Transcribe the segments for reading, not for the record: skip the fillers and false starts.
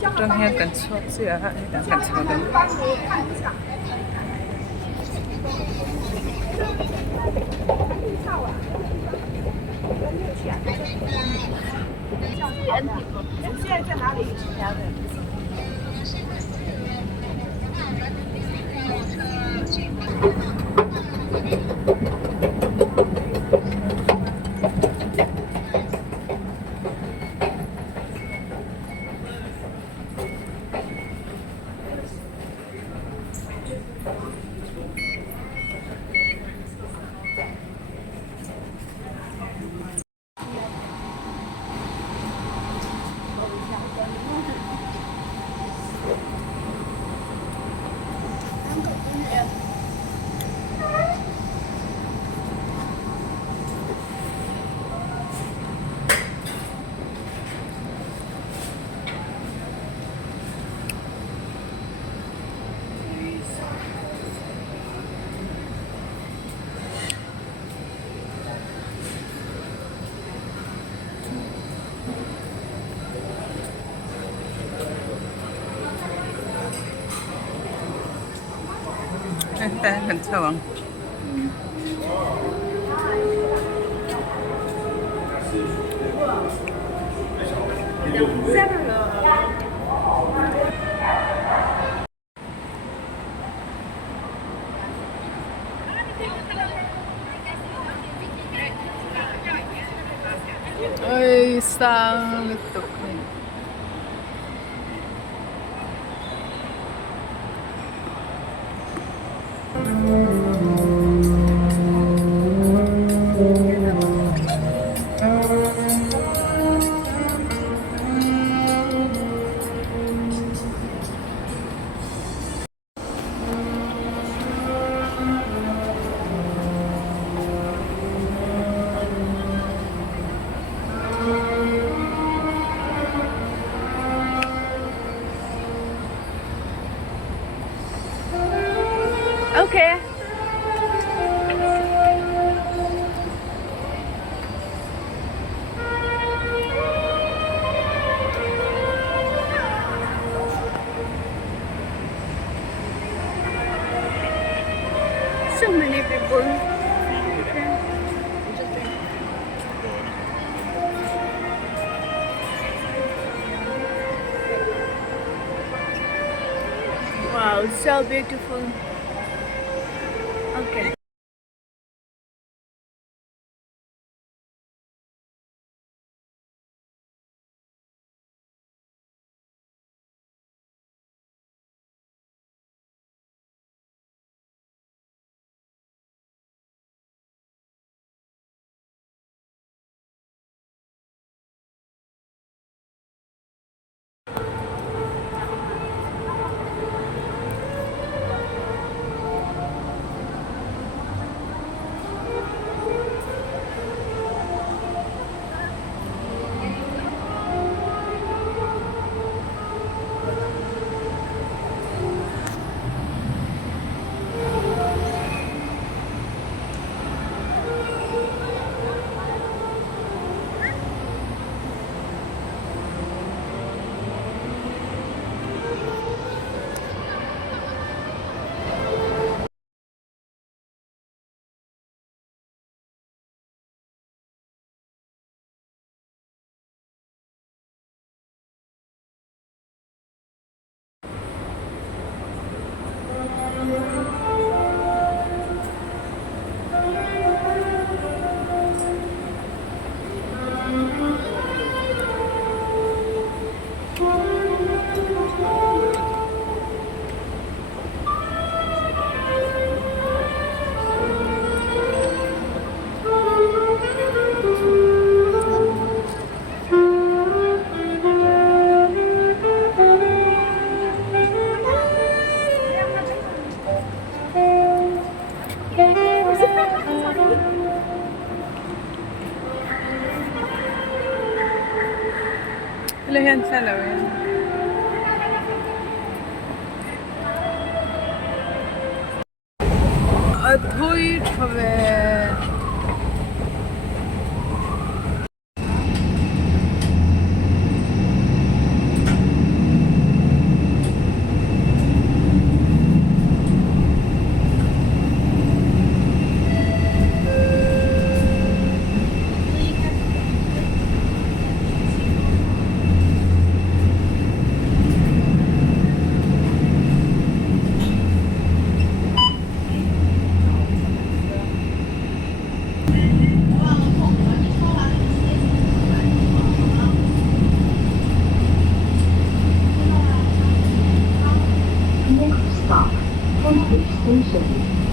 正helt ganske sier jeg her. Det er ganske godt. 现在在哪里？Det er ganske varmt. Oi, sang litok nih. Okay. So many people. Wow, so beautiful. Okay. Eller helt selve. Atoy çave. station.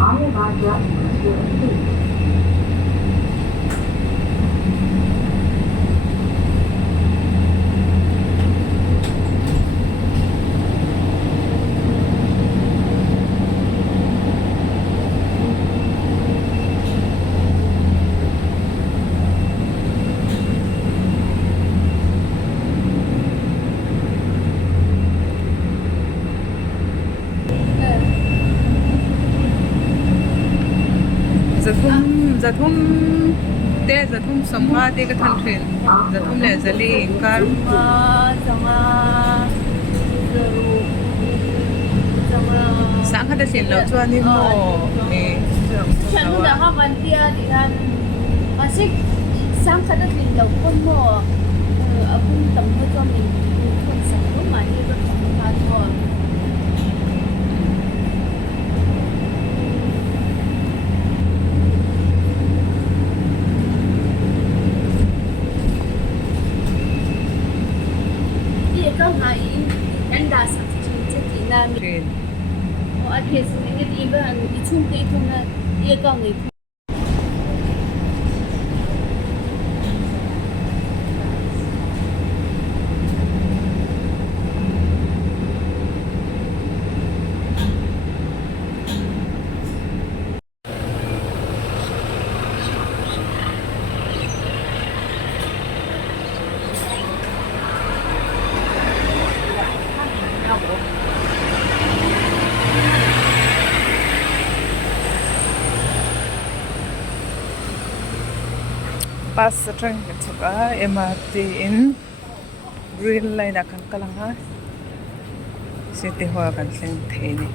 Ayavadra Express. Zathum te zathum samwa te ka than train zathum le zali kar sang khada sin lo chuan in mo eฉันจะเข้าวันเดียวดิฉันมาซิกสร้างคณะลินเราคนโม่เอาพุ่งตำรวจมีคนสั่งคนมาที่รถของพาทอนที่ก็หายอันดาสักทีจะกินน้ำ trainอาทิตย์นี้ก็ดีบ้างอีชุ่มตีทุ่งนั้นยี่ก็ไง pas sa train ka chuka MRT in green line akan kalanga city hall kan thleng thei ni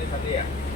내 잔디야.